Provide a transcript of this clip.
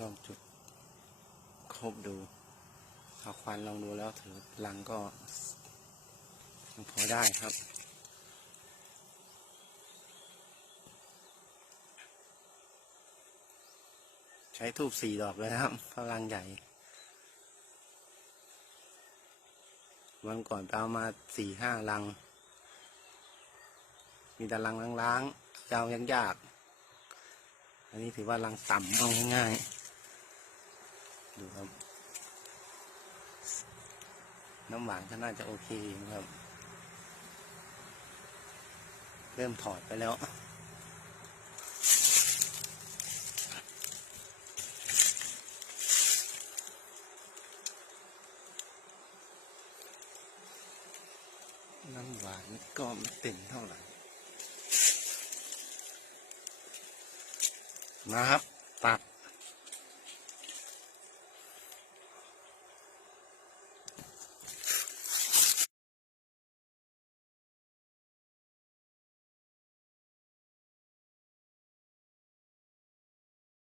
ลองจุดคบดูเอาควันลองดูแล้วถือลังก็พอได้ครับใช้ธูป4 ดอกเลยครับเพราะลังใหญ่วันก่อนไปเอามา4-5 ลังมีแต่ลังล้างๆยาวยังยากอันนี้ถือว่าลังต่ำเอาง่ายๆดูครับน้ำหวานก็น่าจะโอเคนะครับเริ่มถอดไปแล้วน้ำหวานก็ไม่เต็มเท่าไหร่มาครับตัด